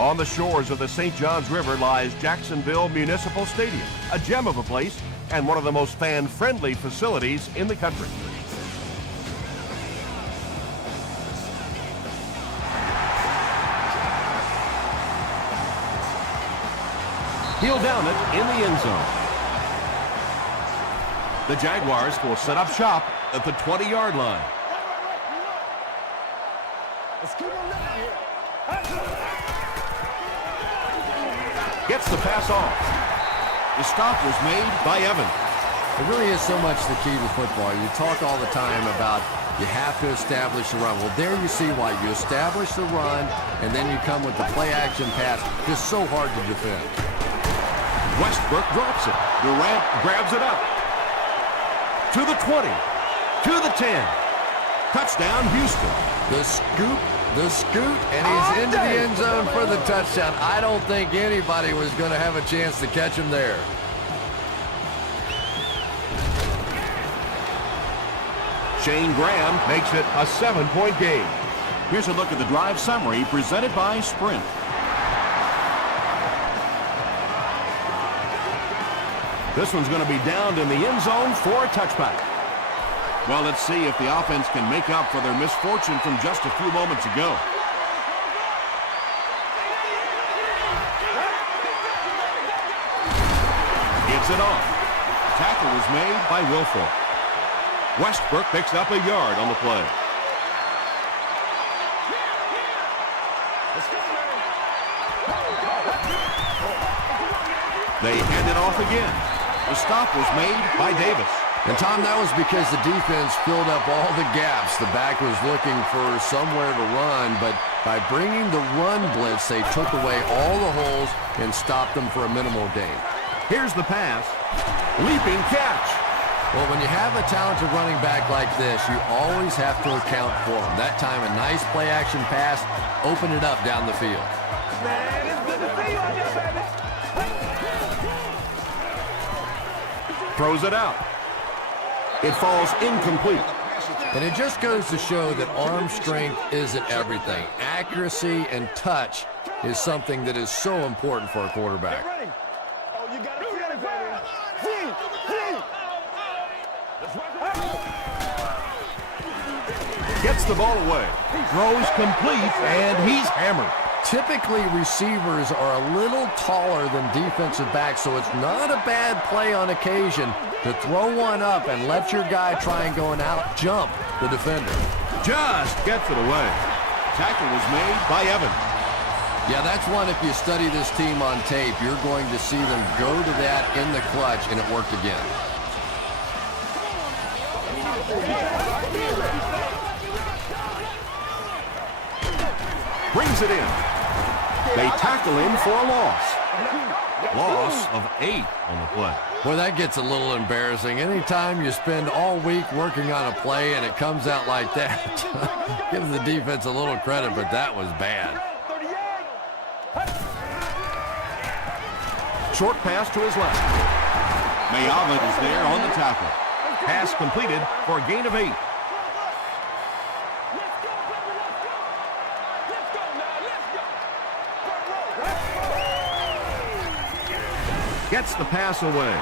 On the shores of the St. Johns River lies Jacksonville Municipal Stadium, a gem of a place and one of the most fan-friendly facilities in the country. He'll down it in the end zone. The Jaguars will set up shop at the 20-yard line. Let's keep him down here. Gets the pass off. The stop was made by Evans. It really is so much the key to football. You talk all the time about you have to establish the run. Well, there you see why. You establish the run, and then you come with the play-action pass. It's so hard to defend. Westbrook drops it. Durant grabs it up. To the 20. To the 10. Touchdown, Houston. The scoot, and he's into the end zone for the touchdown. I don't think anybody was going to have a chance to catch him there. Shane Graham makes it a 7-point game. Here's a look at the drive summary presented by Sprint. This one's going to be downed in the end zone for a touchback. Well, let's see if the offense can make up for their misfortune from just a few moments ago. Gets it off. Tackle was made by Wilfork. Westbrook picks up a yard on the play. They hand it off again. The stop was made by Davis. And, Tom, that was because the defense filled up all the gaps. The back was looking for somewhere to run, but by bringing the run blitz, they took away all the holes and stopped them for a minimal gain. Here's the pass. Leaping catch. Well, when you have a talented running back like this, you always have to account for him. That time, a nice play-action pass opened it up down the field. Man, it's good to see you out there, baby. Throws it out. It falls incomplete. And it just goes to show that arm strength isn't everything. Accuracy and touch is something that is so important for a quarterback. Oh, you got it, baby. Gets the ball away. Throws complete, and he's hammered. Typically, receivers are a little taller than defensive backs, so it's not a bad play on occasion to throw one up and let your guy try and go and out-jump the defender. Just gets it away. Tackle was made by Evans. Yeah, that's one, if you study this team on tape, you're going to see them go to that in the clutch, and it worked again. Brings it in. They tackle him for a loss. Loss of 8 on the play. Boy, that gets a little embarrassing. Anytime you spend all week working on a play and it comes out like that, give the defense a little credit, but that was bad. Short pass to his left. Mayava is there on the tackle. Pass completed for a gain of 8. Gets the pass away.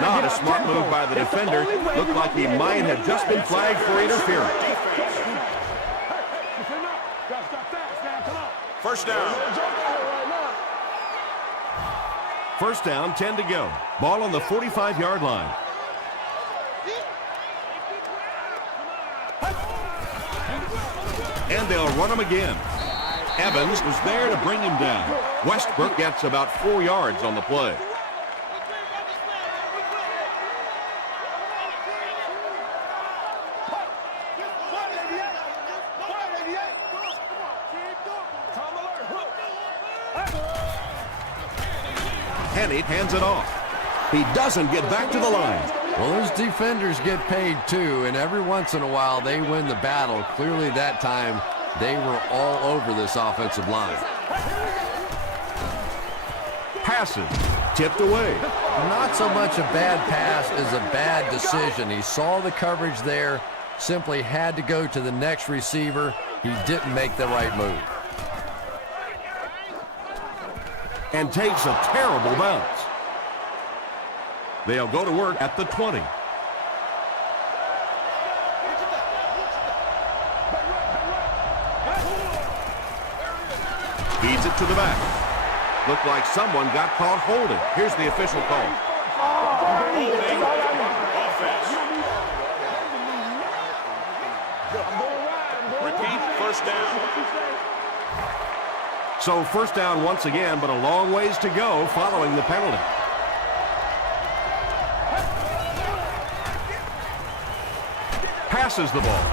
Not a smart move by the defender. Looked like he might have just been flagged for interference. First down. First down, 10 to go. Ball on the 45-yard line. And they'll run him again. Evans was there to bring him down. Westbrook gets about 4 yards on the play. Hennig hands it off. He doesn't get back to the line. Well, those defenders get paid too, and every once in a while they win the battle. Clearly that time they were all over this offensive line. Passes. Tipped away. Not so much a bad pass as a bad decision. He saw the coverage there, simply had to go to the next receiver. He didn't make the right move. and takes a terrible bounce. They'll go to work at the 20. Feeds it to the back. Looked like someone got caught holding. Here's the official call. Holding. Offense. Repeat, first down. So first down once again, but a long ways to go following the penalty. Passes the ball.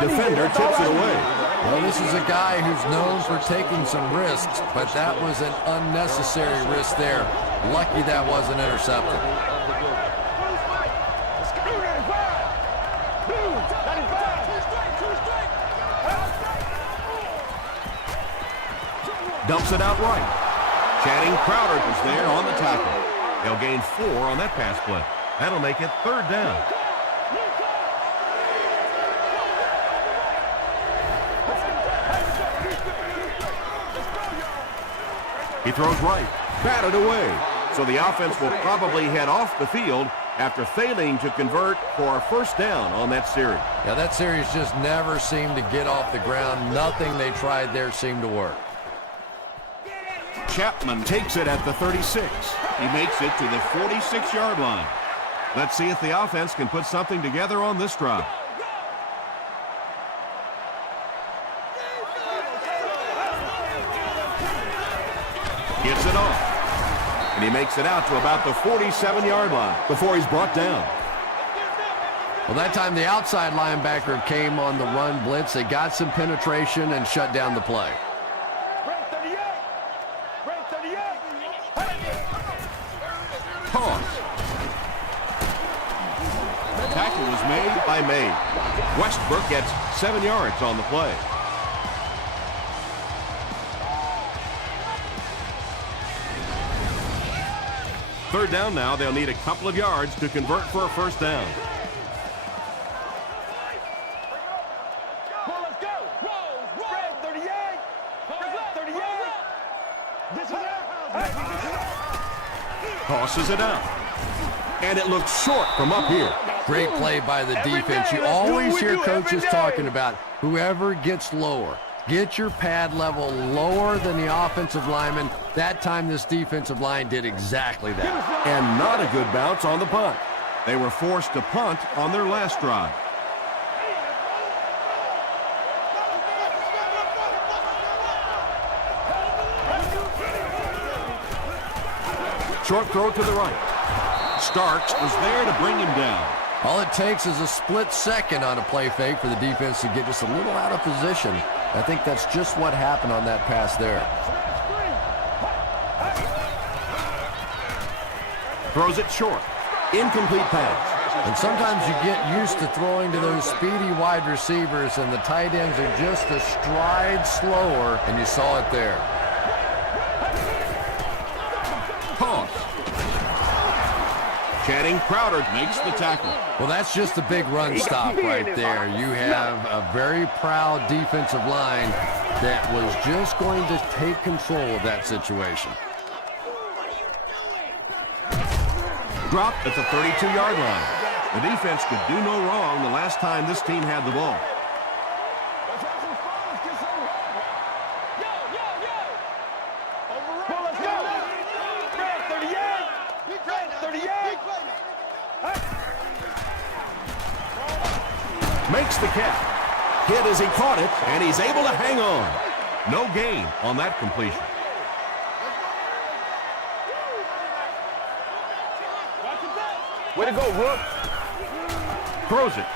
Defender tips it away. Well, this is a guy who's known for taking some risks, but that was an unnecessary risk there. Lucky that wasn't intercepted. Dumps it out right. Channing Crowder is there on the tackle. They'll gain 4 on that pass play. That'll make it third down. He throws right, batted away. So the offense will probably head off the field after failing to convert for a first down on that series. Yeah, that series just never seemed to get off the ground. Nothing they tried there seemed to work. Chapman takes it at the 36. He makes it to the 46-yard line. Let's see if the offense can put something together on this drive. Gets it off. And he makes it out to about the 47-yard line before he's brought down. Well, that time the outside linebacker came on the run blitz. They got some penetration and shut down the play. Toss. Tackle was made by May. Westbrook gets 7 yards on the play. Third down now. They'll need a couple of yards to convert for a first down. Tosses it out. And it looks short from up here. Great play by the defense. You always hear coaches talking about whoever gets lower. Get your pad level lower than the offensive lineman. That time this defensive line did exactly that. And not a good bounce on the punt. They were forced to punt on their last drive. Short throw to the right. Starks was there to bring him down. All it takes is a split second on a play fake for the defense to get just a little out of position. I think that's just what happened on that pass there. Throws it short. Incomplete pass. And sometimes you get used to throwing to those speedy wide receivers, and the tight ends are just a stride slower, and you saw it there. Toss. Channing Crowder makes the tackle. Well, that's just a big run stop right there. You have a very proud defensive line that was just going to take control of that situation. Dropped at the 32-yard line. The defense could do no wrong the last time this team had the ball. Makes the catch. Hit as he caught it, and he's able to hang on. No gain on that completion. Way to go, Rook. Throws it.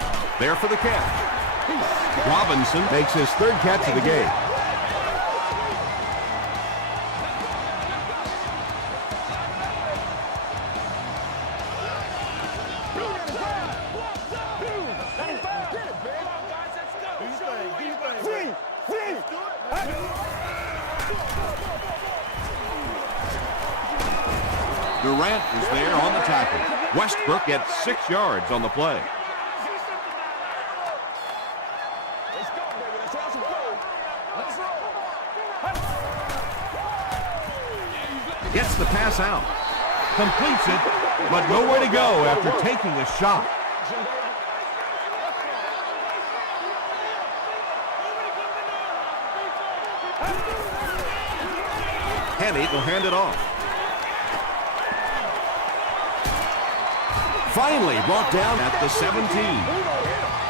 There for the catch. Robinson makes his third catch of the game. Durant is there on the tackle. Westbrook gets 6 yards on the play. Gets the pass out. Completes it, but nowhere to go after taking a shot. Henny will hand it off. Finally brought down at the 17.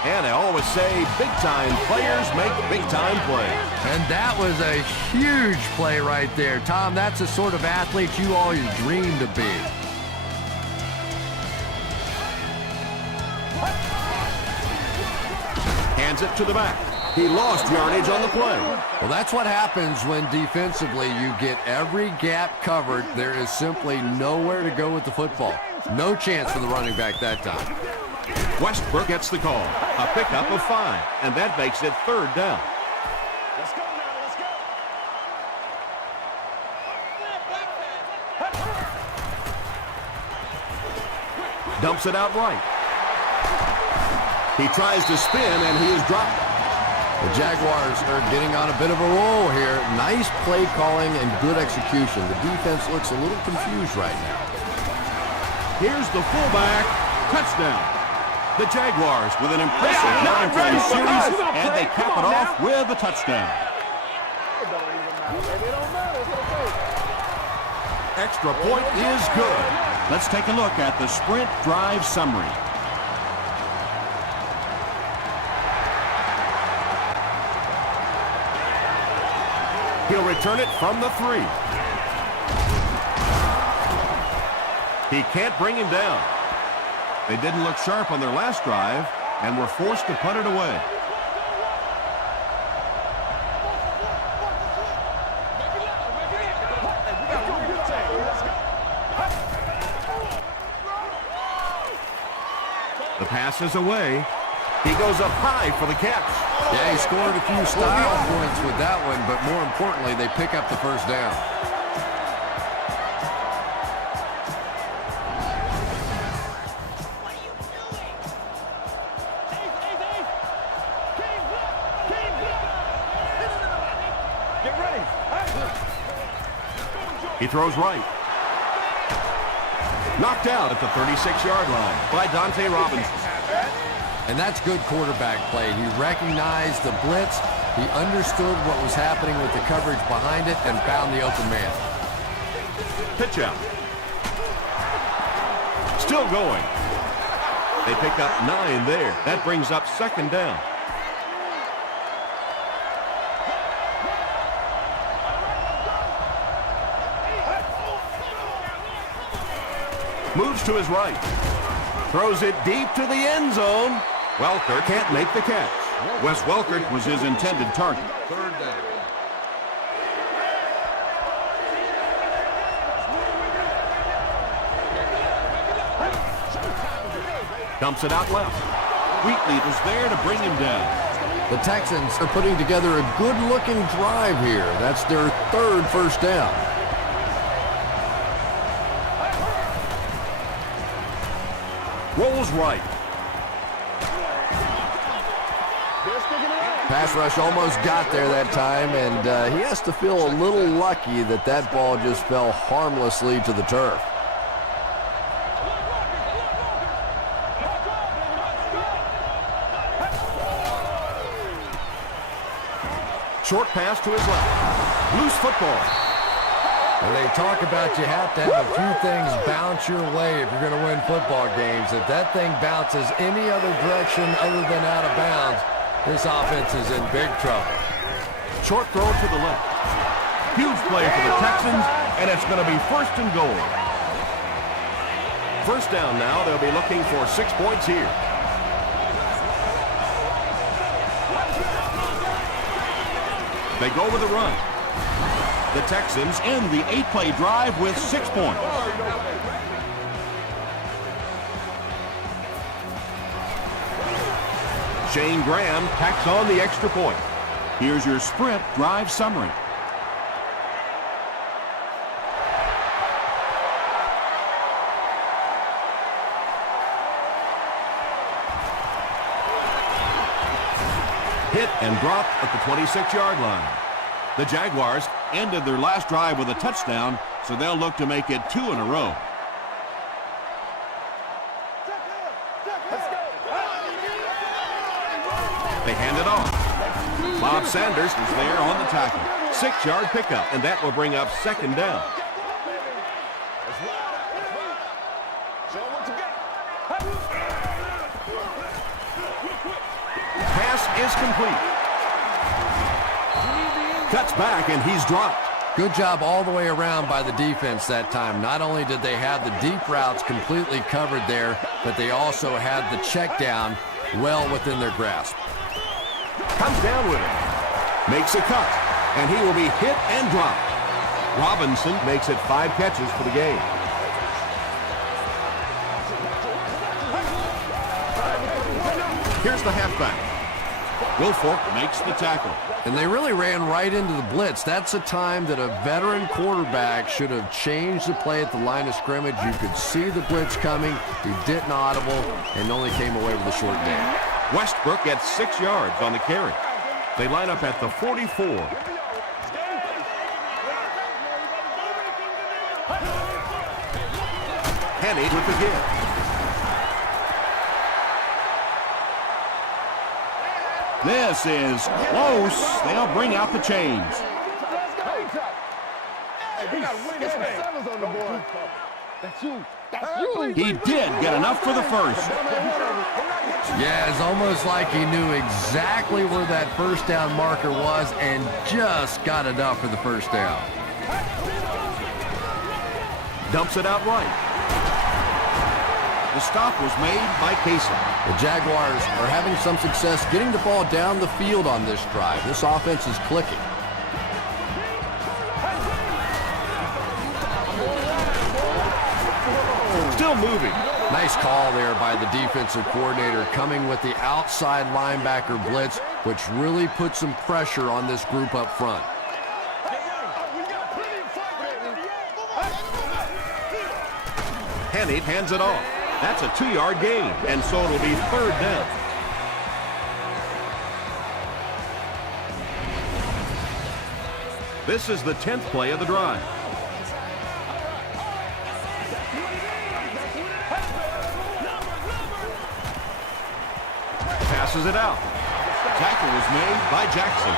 And I always say big-time players make big-time plays. And that was a huge play right there. Tom, that's the sort of athlete you always dreamed to be. Hands it to the back. He lost yardage on the play. Well, that's what happens when defensively you get every gap covered. There is simply nowhere to go with the football. No chance for the running back that time. Westbrook gets the call. A pickup of 5, and that makes it 3rd down. Let's go now, let's go. Dumps it out right. He tries to spin, and he is dropped. The Jaguars are getting on a bit of a roll here. Nice play calling and good execution. The defense looks a little confused right now. Here's the fullback. Touchdown. The Jaguars with an impressive 9-play series, and they cap it off with a touchdown. It don't even matter, baby. It don't matter. It's okay. Extra point is good. Let's take a look at the sprint drive summary. He'll return it from the 3. He can't bring him down. They didn't look sharp on their last drive and were forced to punt it away. The pass is away. He goes up high for the catch. Yeah, he scored a few style points with that one, but more importantly, they pick up the first down. Get ready. He throws right. Knocked out at the 36-yard line by Dante Robinson. And that's good quarterback play. He recognized the blitz. He understood what was happening with the coverage behind it and found the open man. Pitch out. Still going. They pick up 9 there. That brings up 2nd down. Moves to his right. Throws it deep to the end zone. Welker can't make the catch. Wes Welker was his intended target. 3rd down. Dumps it out left. Wheatley was there to bring him down. The Texans are putting together a good-looking drive here. That's their 3rd first down. Rolls right. Pass rush almost got there that time, and he has to feel a little lucky that that ball just fell harmlessly to the turf. Short pass to his left. Loose football. And they talk about you have to have a few things bounce your way if you're going to win football games. If that thing bounces any other direction other than out of bounds, this offense is in big trouble. Short throw to the left. Huge play for the Texans, and it's going to be 1st and goal. First down now. They'll be looking for 6 points here. They go with a run. The Texans end the 8-play drive with 6 points. Shane Graham tacks on the extra point. Here's your sprint drive summary. Hit and dropped at the 26-yard line. The Jaguars ended their last drive with a touchdown So they'll look to make it 2 in a row. They hand it off. Bob Sanders is there on the tackle. 6-yard pickup, and that will bring up 2nd down. Pass is complete. Cuts back, and he's dropped. Good job all the way around by the defense that time. Not only did they have the deep routes completely covered there, but they also had the check down well within their grasp. Comes down with it. Makes a cut, and he will be hit and dropped. Robinson makes it 5 catches for the game. Here's the halfback. Wilfork makes the tackle. And they really ran right into the blitz. That's a time that a veteran quarterback should have changed the play at the line of scrimmage. You could see the blitz coming. He didn't audible and only came away with a short gain. Westbrook gets 6 yards on the carry. They line up at the 44. Henny with the give. This is close. They'll bring out the chains. He did get enough for the first. Yeah, it's almost like he knew exactly where that first down marker was and just got enough for the first down. Dumps it out right. The stop was made by Casey. The Jaguars are having some success getting the ball down the field on this drive. This offense is clicking. Still moving. Nice call there by the defensive coordinator, coming with the outside linebacker blitz, which really put some pressure on this group up front. Henny hands it off. That's a 2-yard gain, and so it'll be 3rd down. This is the 10th play of the drive. Passes it out. Tackle was made by Jackson.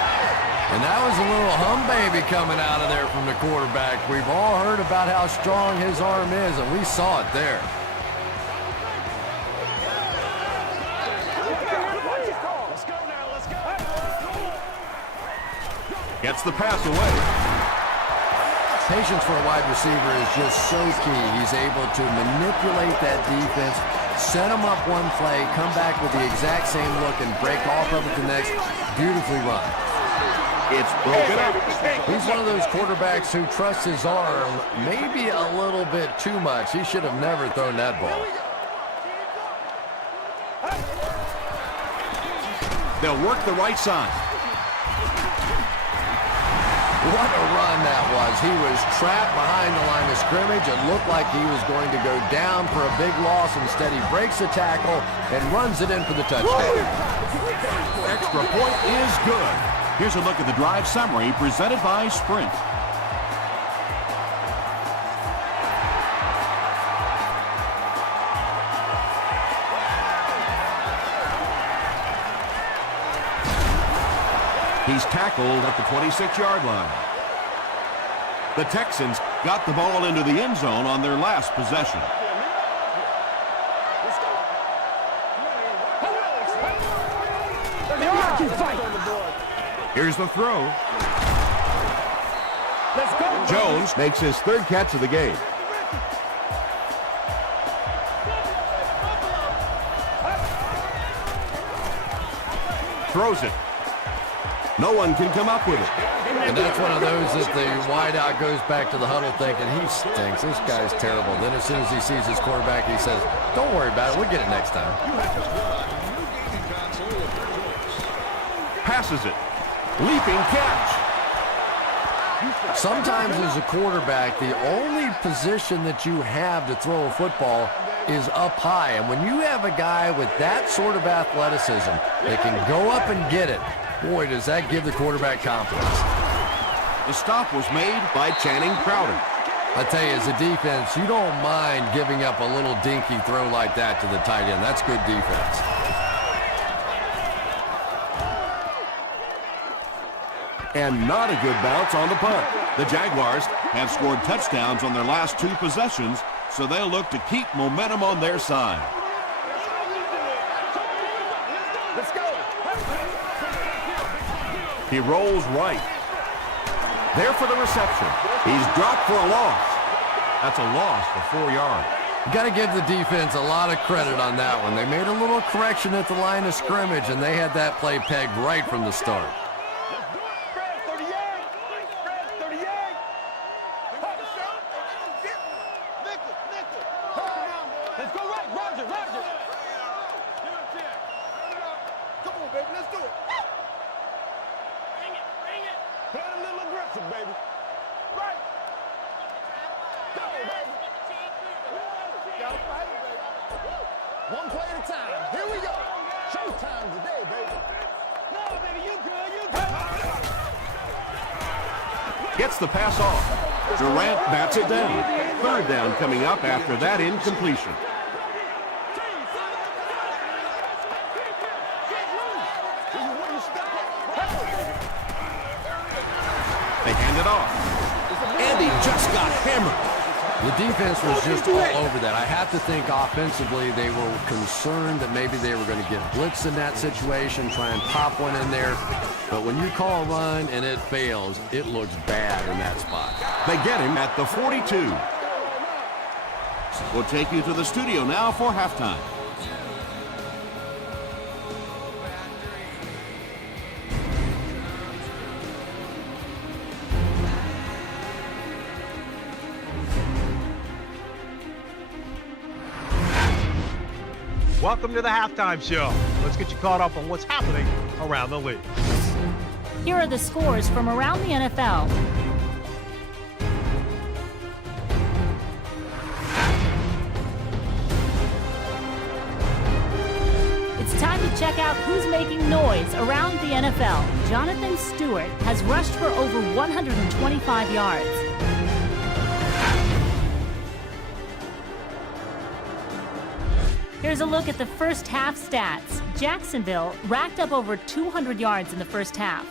And that was a little hum baby coming out of there from the quarterback. We've all heard about how strong his arm is, and we saw it there. Gets the pass away. Patience for a wide receiver is just so key. He's able to manipulate that defense, set them up one play, come back with the exact same look, and break off of it the next. Beautifully run. It's broken up. He's one of those quarterbacks who trusts his arm maybe a little bit too much. He should have never thrown that ball. They'll work the right side. What a run that was. He was trapped behind the line of scrimmage. It looked like he was going to go down for a big loss. Instead, he breaks the tackle and runs it in for the touchdown. Extra point is good. Here's a look at the drive summary presented by Sprint. He's tackled at the 26-yard line. The Texans got the ball into the end zone on their last possession. Here's the throw. Jones makes his 3rd catch of the game. Throws it. No one can come up with it. And that's one of those that the wideout goes back to the huddle thinking, he stinks. This guy's terrible. Then as soon as he sees his quarterback, he says, don't worry about it. We'll get it next time. Passes it. Leaping catch. Sometimes as a quarterback, the only position that you have to throw a football is up high. And when you have a guy with that sort of athleticism that can go up and get it, boy, does that give the quarterback confidence. The stop was made by Channing Crowder. I tell you, as a defense, you don't mind giving up a little dinky throw like that to the tight end. That's good defense. And not a good bounce on the punt. The Jaguars have scored touchdowns on their last 2 possessions, so they'll look to keep momentum on their side. Let's go. He rolls right. There for the reception. He's dropped for a loss. That's a loss for 4 yards. You got to give the defense a lot of credit on that one. They made a little correction at the line of scrimmage, and they had that play pegged right from the start. Let's go right, Roger. Come on, baby, let's do it. Bring it. Play a little aggressive, baby. Right. Go, baby. Gotta fight it, baby. One play at a time. Here we go. Showtime today, baby. No, baby, you good. Gets the pass off. Durant bats it down. 3rd down coming up after that incompletion. They hand it off. And he just got hammered. The defense was just all over that. I have to think offensively they were concerned that maybe they were going to get blitzed in that situation, try and pop one in there. But when you call a run and it fails, it looks bad in that spot. They get him at the 42. We'll take you to the studio now for halftime. Welcome to the halftime show. Let's get you caught up on what's happening around the league. Here are the scores from around the NFL. It's time to check out who's making noise around the NFL. Jonathan Stewart has rushed for over 125 yards. Here's a look at the first half stats. Jacksonville racked up over 200 yards in the first half.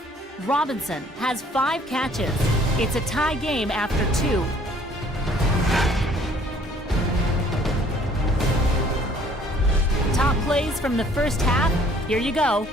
Robinson has 5 catches. It's a tie game after 2. Top plays from the first half. Here you go.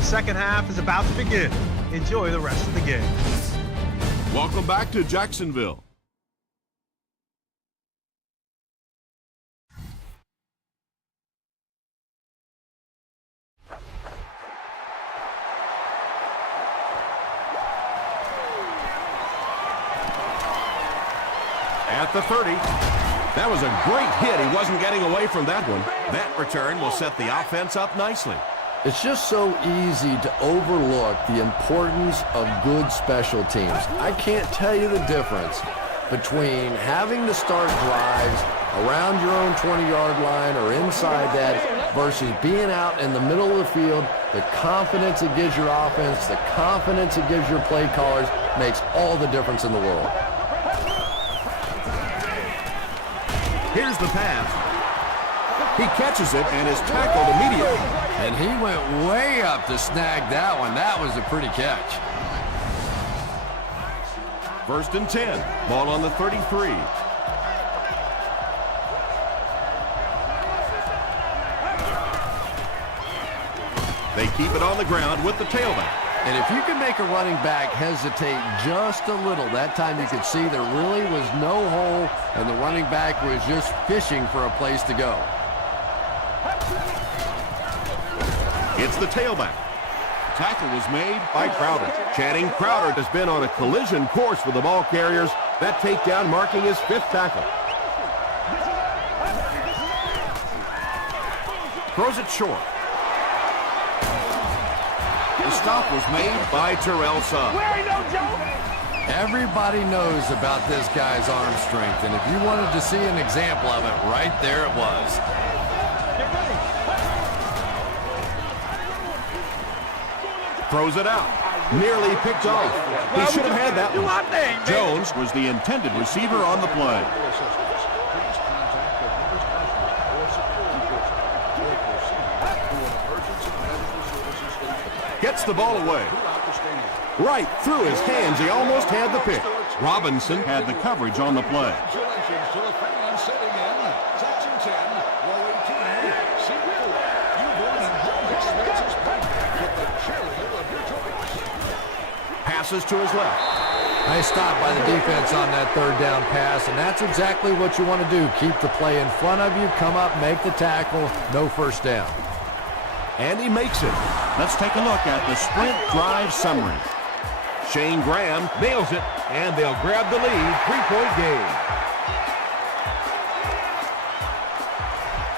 Second half is about to begin. Enjoy the rest of the game. Welcome back to Jacksonville. At the 30. That was a great hit. He wasn't getting away from that one. That return will set the offense up nicely. It's just so easy to overlook the importance of good special teams. I can't tell you the difference between having to start drives around your own 20-yard line or inside that versus being out in the middle of the field. The confidence it gives your offense, the confidence it gives your play callers makes all the difference in the world. Here's the pass. He catches it and is tackled immediately. And he went way up to snag that one. That was a pretty catch. 1st and 10. Ball on the 33. They keep it on the ground with the tailback. And if you can make a running back hesitate just a little, that time you could see there really was no hole and the running back was just fishing for a place to go. It's the tailback. tackle was made by Crowder. Channing Crowder has been on a collision course with the ball carriers. That takedown marking his 5th tackle. Throws it short. The stop was made by Terrell Suggs. Everybody knows about this guy's arm strength, and if you wanted to see an example of it, right there it was. Throws it out. Nearly picked off. He should have had that one. Jones was the intended receiver on the play. Gets the ball away. Right through his hands. He almost had the pick. Robinson had the coverage on the play. Congratulations to the fans sitting in section 10, row 18, seat 4. You've won a home expenses package with the cheerleader of your choice. Passes to his left. Nice stop by the defense on that 3rd down pass, and that's exactly what you want to do. Keep the play in front of you, come up, make the tackle, no first down. And he makes it. Let's take a look at the sprint drive summary. Shane Graham nails it, and they'll grab the lead. 3-point game.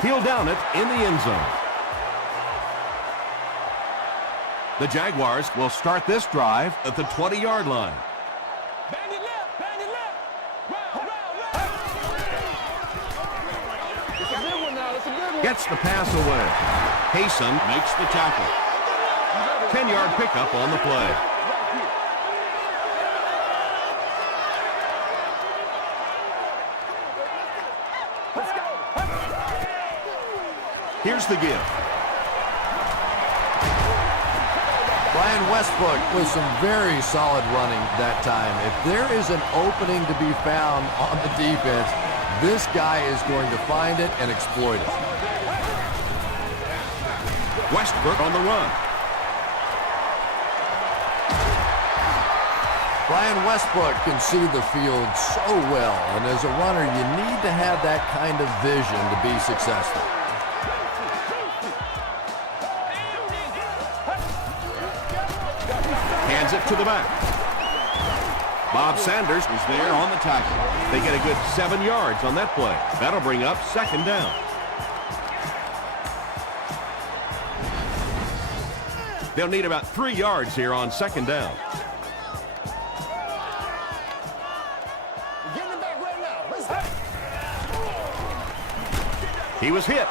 He'll down it in the end zone. The Jaguars will start this drive at the 20-yard line. Bandit left, bandit left. Round. It's a good one now, it's a good one. Gets the pass away. Hayson makes the tackle. 10-yard pickup on the play. Here's the give. Brian Westbrook with some very solid running that time. If there is an opening to be found on the defense, this guy is going to find it and exploit it. Westbrook on the run. Brian Westbrook can see the field so well, and as a runner, you need to have that kind of vision to be successful. Hands it to the back. Bob Sanders is there on the tackle. They get a good 7 yards on that play. That'll bring up 2nd down. They'll need about 3 yards here on 2nd down. Getting it back right now. Let's go. He was hit.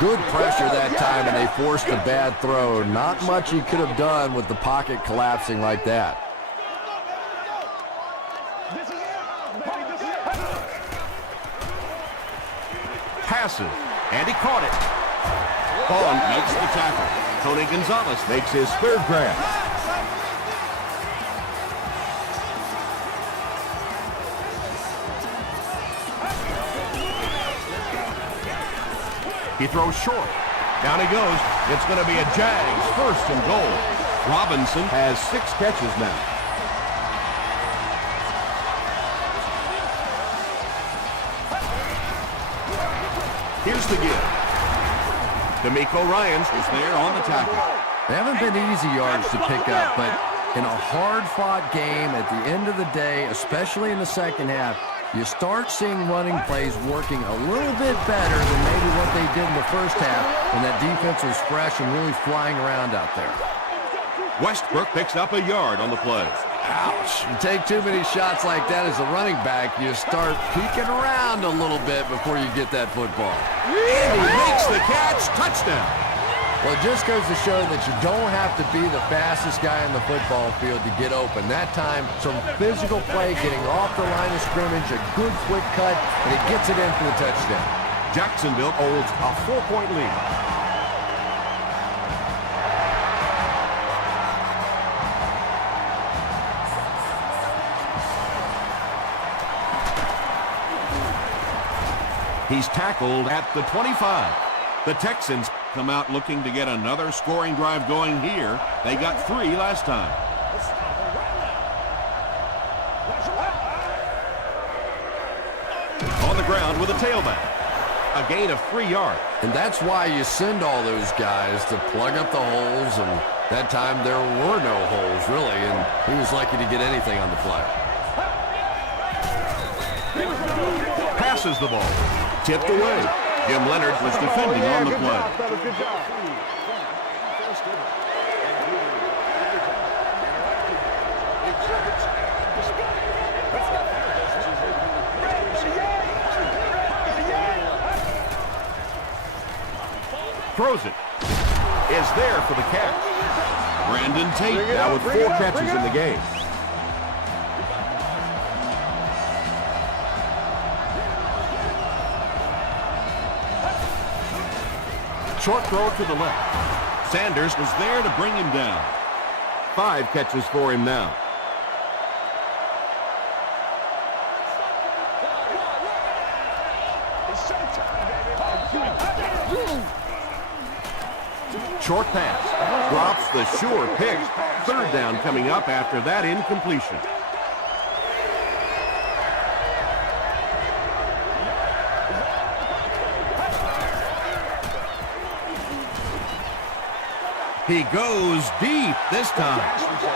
Good pressure that time, and they forced a bad throw. Not much he could have done with the pocket collapsing like that. Passes, and he caught it. Bond makes the tackle. Tony Gonzalez makes his 3rd grab. He throws short. Down he goes. It's going to be a Jags 1st and goal. Robinson has 6 catches now. Here's the give. D'Amico Ryans is there on the tackle. They haven't been easy yards to pick up, but in a hard-fought game at the end of the day, especially in the 2nd half, you start seeing running plays working a little bit better than maybe what they did in the 1st half when that defense was fresh and really flying around out there. Westbrook picks up a yard on the play. Ouch. You take too many shots like that as a running back, you start peeking around a little bit before you get that football. And he makes the catch. Touchdown. Well, it just goes to show that you don't have to be the fastest guy on the football field to get open. That time, some physical play, getting off the line of scrimmage, a good quick cut, and he gets it in for the touchdown. Jacksonville holds a 4-point lead. He's tackled at the 25. The Texans come out looking to get another scoring drive going here. They got 3 last time. On the ground with a tailback. A gain of 3 yards. And that's why you send all those guys to plug up the holes and That time there were no holes, really, and he was lucky to get anything on the play. Passes the ball. Tipped away. Jim Leonard was defending on the play. Good job. Throws it. Is there for the catch. Brandon Tate now with 4 catches in the game. Short throw to the left. Sanders was there to bring him down. 5 catches for him now. Short pass. Drops the sure pick. 3rd down coming up after that incompletion. He goes deep this time.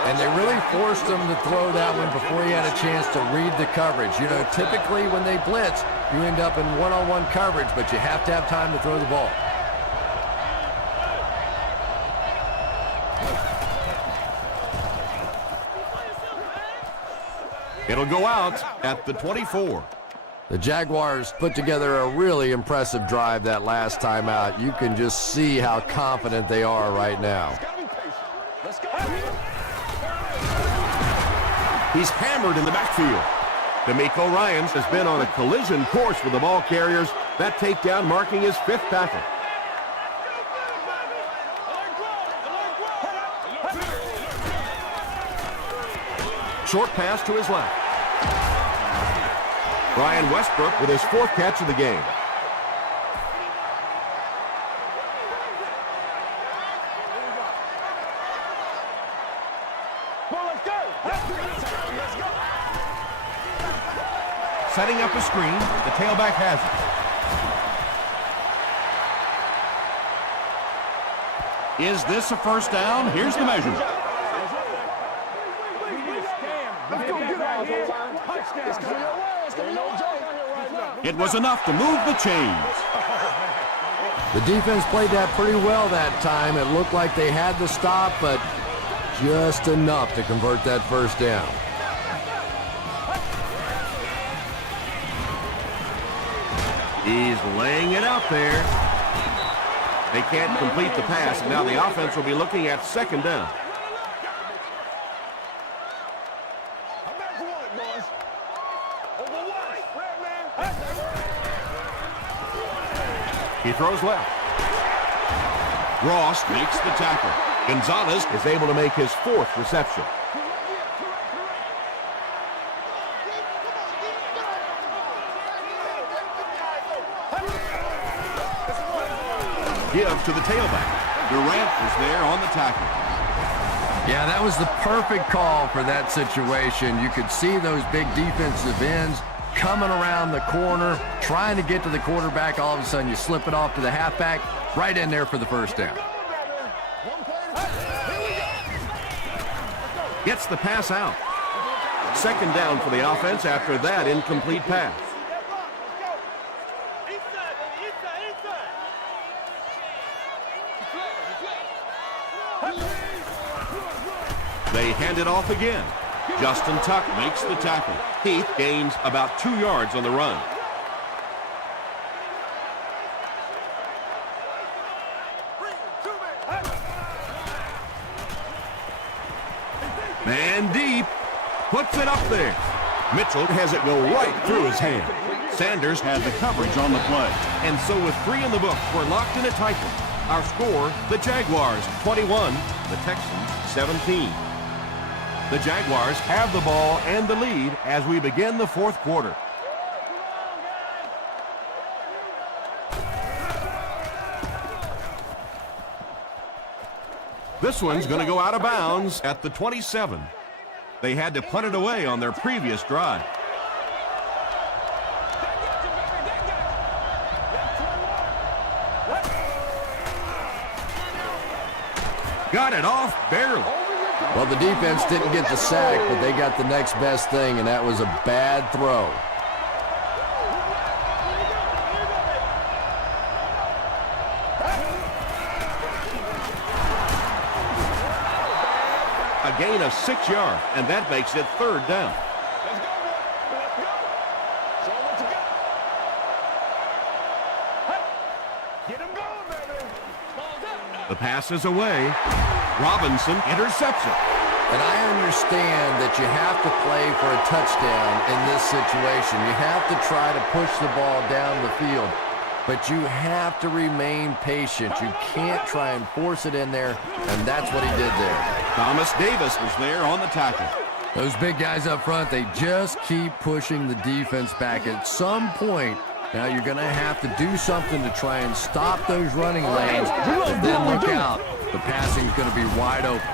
And they really forced him to throw that one before he had a chance to read the coverage. You know, typically when they blitz, you end up in one-on-one coverage, but you have to have time to throw the ball. It'll go out at the 24. The Jaguars put together a really impressive drive that last time out. You can just see how confident they are right now. He's hammered in the backfield. D'Amico Ryans has been on a collision course with the ball carriers. That takedown marking his 5th tackle. Short pass to his left. Brian Westbrook with his 4th catch of the game. Setting up a screen, the tailback has it. Is this a first down? Here's the measurement. It was enough to move the chains. The defense played that pretty well that time. It looked like they had the stop, but just enough to convert that first down. He's laying it out there. They can't complete the pass, and now the offense will be looking at 2nd down. He throws left. Ross makes the tackle. Gonzalez is able to make his 4th reception. Give to the tailback. Durant is there on the tackle. Yeah, that was the perfect call for that situation. You could see those big defensive ends coming around the corner, trying to get to the quarterback. All of a sudden, you slip it off to the halfback, right in there for the first down. Gets the pass out. 2nd down for the offense after that incomplete pass. They hand it off again. Justin Tuck makes the tackle. Heath gains about 2 yards on the run. Man deep. Puts it up there. Mitchell has it go right through his hand. Sanders had the coverage on the play. And so with 3 in the book, we're locked in a tight one. Our score, the Jaguars 21, the Texans 17. The Jaguars have the ball and the lead as we begin the 4th quarter. This one's going to go out of bounds at the 27. They had to punt it away on their previous drive. Got it off barely. Well, the defense didn't get the sack, but they got the next best thing, and that was a bad throw. A gain of 6 yards, and that makes it 3rd down. Let's go, boy. Let's go. Show 'em what you got. Hey, get him going, baby. Ball's up. The pass is away. Robinson intercepts it. And I understand that you have to play for a touchdown in this situation. You have to try to push the ball down the field, but you have to remain patient. You can't try and force it in there, and that's what he did there. Thomas Davis was there on the tackle. Those big guys up front, they just keep pushing the defense back. At some point, now you're going to have to do something to try and stop those running lanes, but then look out. The passing's going to be wide open.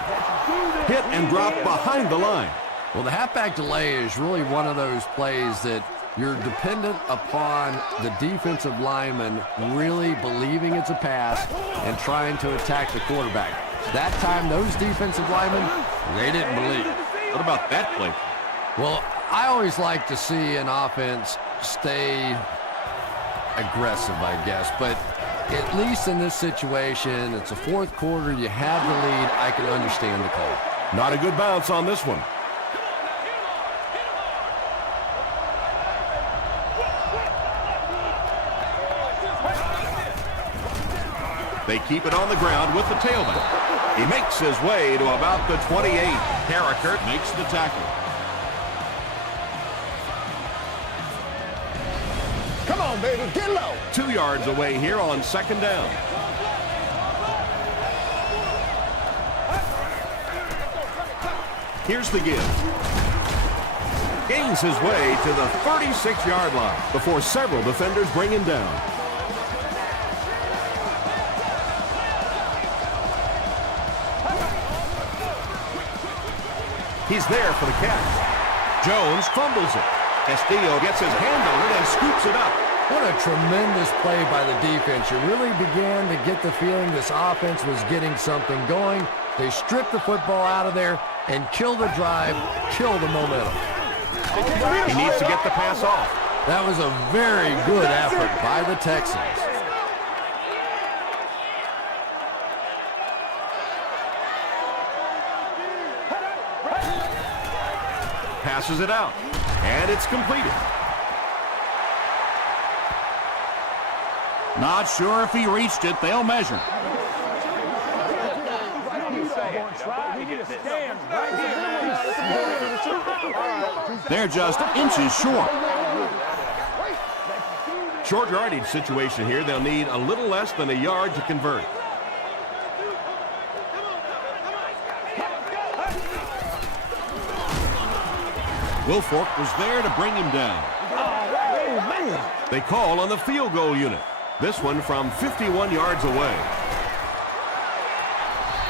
Hit and drop behind the line. Well, the halfback delay is really one of those plays that you're dependent upon the defensive lineman really believing it's a pass and trying to attack the quarterback. That time, those defensive linemen, they didn't believe. What about that play? Well, I always like to see an offense stay aggressive, I guess, but at least in this situation, it's a 4th quarter, you have the lead, I can understand the call. Not a good bounce on this one. They keep it on the ground with the tailback. He makes his way to about the 28. Carricker makes the tackle. Come on, baby. Get low. 2 yards away here on 2nd down. Here's the give. Gains his way to the 36-yard line before several defenders bring him down. He's there for the catch. Jones fumbles it. Castillo gets his hand on it and scoops it up. What a tremendous play by the defense. You really began to get the feeling this offense was getting something going. They stripped the football out of there and kill the drive, kill the momentum. He needs to get the pass off. That was a very good effort by the Texans. Passes it out, and it's completed. Not sure if he reached it. They'll measure. They're just inches short. Short yardage situation here. They'll need a little less than a yard to convert. Wilfork was there to bring him down. They call on the field goal unit. This one from 51 yards away.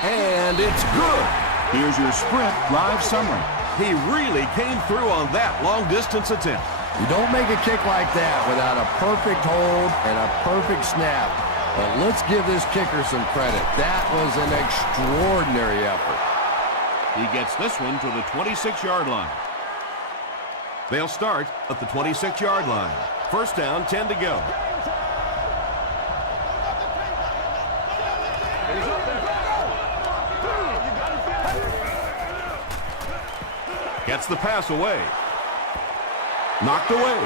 And it's good. Here's your sprint drive summary. He really came through on that long-distance attempt. You don't make a kick like that without a perfect hold and a perfect snap. But let's give this kicker some credit. That was an extraordinary effort. He gets this one to the 26-yard line. They'll start at the 26-yard line. 1st down, 10 to go. Gets the pass away. Knocked away.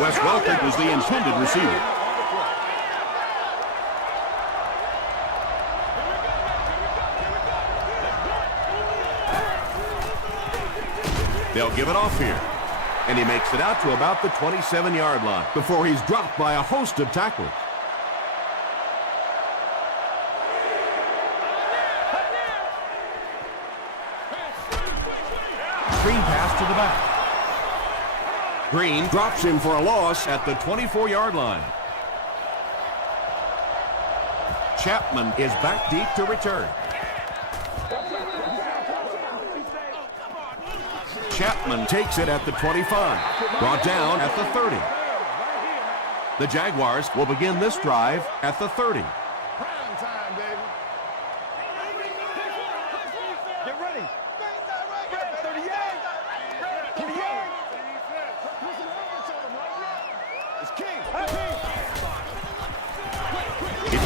Wes Welker was the intended receiver. They'll give it off here. And he makes it out to about the 27-yard line before he's dropped by a host of tacklers. Screen pass to the back. Green drops him for a loss at the 24-yard line. Chapman is back deep to return. Chapman takes it at the 25, brought down at the 30. The Jaguars will begin this drive at the 30. Prime time, baby.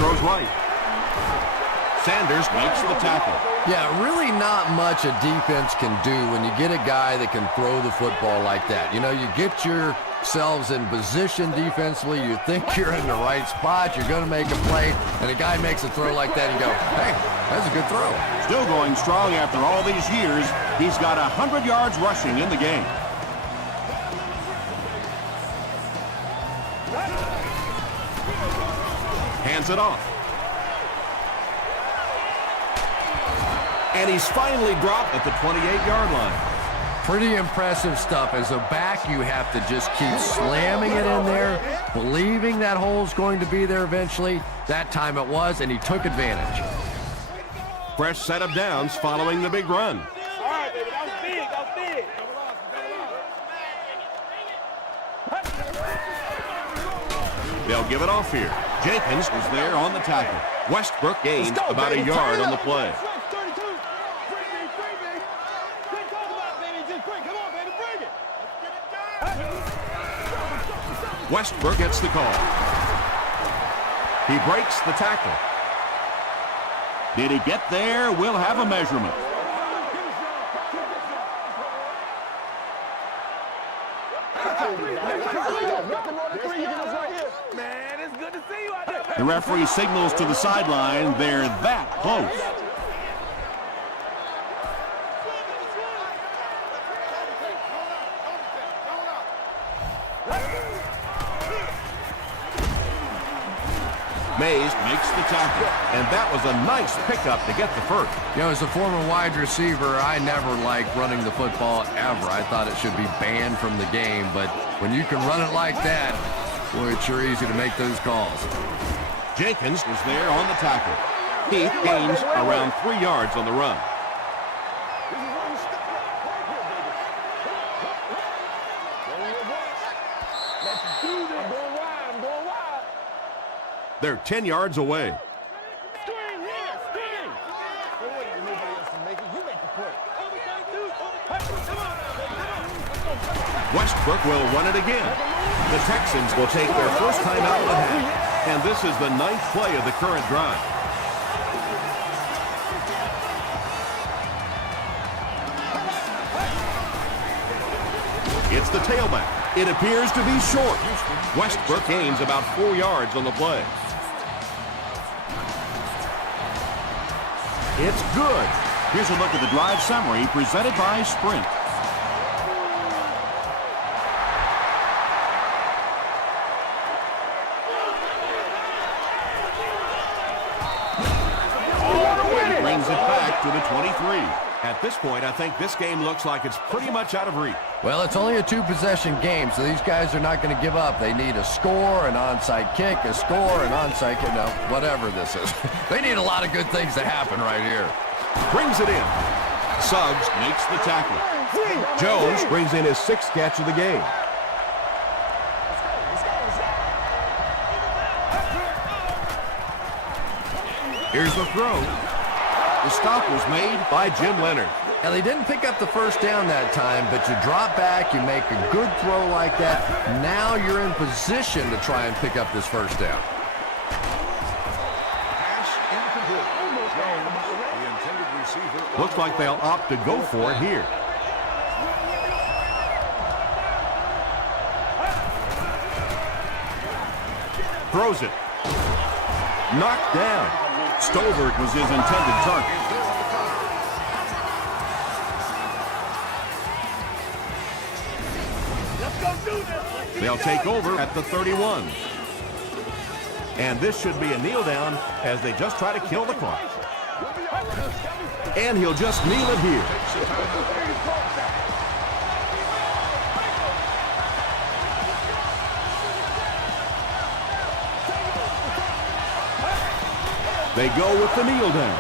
throws right. Sanders makes the tackle. Yeah, really not much a defense can do when you get a guy that can throw the football like that. You know, you get yourselves in position defensively, you think you're in the right spot, you're going to make a play, and a guy makes a throw like that and you go, hey, that's a good throw. Still going strong after all these years. He's got 100 yards rushing in the game. Hands it off. And he's finally dropped at the 28-yard line. Pretty impressive stuff. As a back, you have to just keep slamming it in there, believing that hole's going to be there eventually. That time it was, and he took advantage. Fresh set of downs following the big run. All right, baby, that was big. That was big. They'll give it off here. Jenkins was there on the tackle. Westbrook gains about a yard on the play. Westbrook gets the call. He breaks the tackle. Did he get there? We'll have a measurement. Man, it's good to see you out there. The referee signals to the sideline. They're that close. Mays makes the tackle, and that was a nice pickup to get the first. You know, as a former wide receiver, I never liked running the football ever. I thought it should be banned from the game, but when you can run it like that, boy, it's sure easy to make those calls. Jenkins was there on the tackle. Heath gains around 3 yards on the run. They're 10 yards away. Westbrook will run it again. The Texans will take their first time out of the half. And this is the 9th play of the current drive. It's the tailback. It appears to be short. Westbrook gains about 4 yards on the play. It's good. Here's a look at the drive summary presented by Sprint. He brings it back to the 23. At this point, I think this game looks like it's pretty much out of reach. Well, it's only a 2-possession game, so these guys are not going to give up. They need a score, an onside kick, a score, an onside kick, no, whatever this is. They need a lot of good things to happen right here. Brings it in. Suggs makes the tackle. Jones brings in his 6th catch of the game. Here's the throw. The stop was made by Jim Leonard. Now, they didn't pick up the first down that time, but you drop back, you make a good throw like that. Now you're in position to try and pick up this first down. Looks like they'll opt to go for it here. Throws it. Knocked down. Stovert was his intended target. They'll take over at the 31. And this should be a kneel down as they just try to kill the clock. And he'll just kneel it here. They go with the kneel down.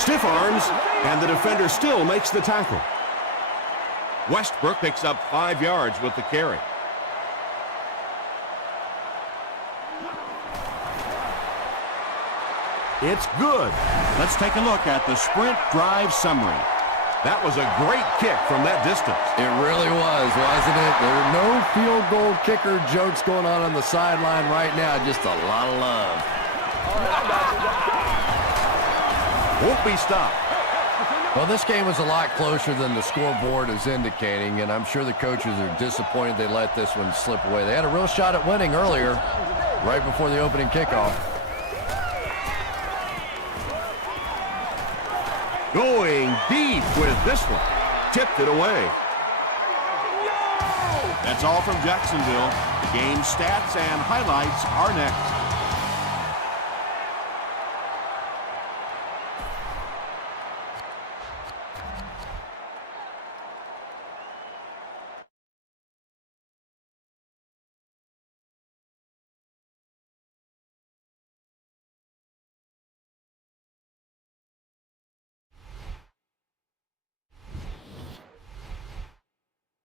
Stiff arms, and the defender still makes the tackle. Westbrook picks up 5 yards with the carry. It's good. Let's take a look at the sprint drive summary. That was a great kick from that distance. It really was, wasn't it? There are no field goal kicker jokes going on the sideline right now. Just a lot of love. Won't be stopped. Well, this game was a lot closer than the scoreboard is indicating, and I'm sure the coaches are disappointed they let this one slip away. They had a real shot at winning earlier, right before the opening kickoff. Going deep with this one. Tipped it away. That's all from Jacksonville. The game stats and highlights are next.